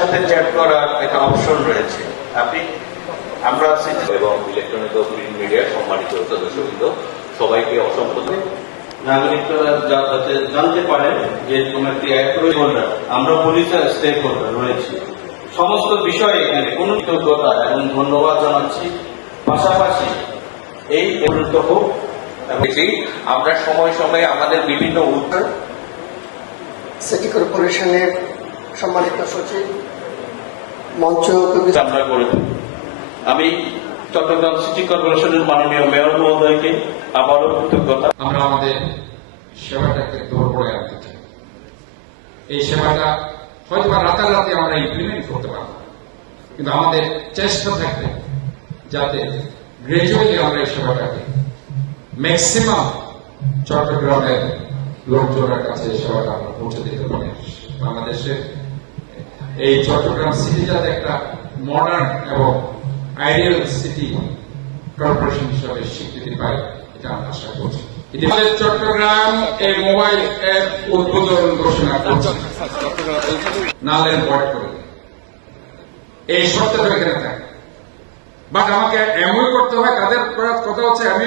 সাথে চ্যাট করার একটা অপশন রয়েছে। আমরা এবং ইলেকট্রনিক ও প্রিন্ট মিডিয়ার সম্মানিত সদস্যবৃন্দ সবাইকে অসংখ্য নাগরিকরা যাতে জানতে পারেন যে কোনো একটি হোল্ডার, আমরা পুলিশের স্টেক হোল্ডার রয়েছি সমস্ত বিষয়ে এখানে কোনো কৃতজ্ঞতা এবং ধন্যবাদ জানাচ্ছি। পাশাপাশি এই পরিণত হোক এবং আমরা সময় সময়ে আমাদের বিভিন্ন উদ্যোগ সিটি কর্পোরেশনের সম্মানিত সচিব মঞ্চ আমরা করে থাকি। আমি চট্টগ্রাম সিটি কর্পোরেশনের মাননীয় মেয়র মহোদয়কে আবারও কৃতজ্ঞতা। আমরা আমাদের সেবাটাকে দৌড় করে আনতে চাই। এই সেবাটা হয়তো রাতারাতি আমরা ইমপ্লিমেন্ট করতে পারবো, কিন্তু আমাদের চেষ্টা থাকবে যাতে গ্রাজুয়ালি আমরা এই সেবাটাকে ম্যাক্সিমাম চট্টগ্রামের লোকজনের কাছে সেবাটা আমরা পৌঁছে দিতে পারি। বাংলাদেশের এই চট্টগ্রাম সিটি যাতে একটা মডার্ন এবং আইডিয়াল সিটি কর্পোরেশন হিসাবে স্বীকৃতি পায়, এটা আমরা আশা করছি। ইতিমধ্যে চট্টগ্রাম এই মোবাইল অ্যাপ উদ্বোধন ঘোষণা করছে, নালেন ভোট করে এই শর্তটা এখানে থাকে। বাট আমাকে এমন করতে হয়, তাদের কথা হচ্ছে আমি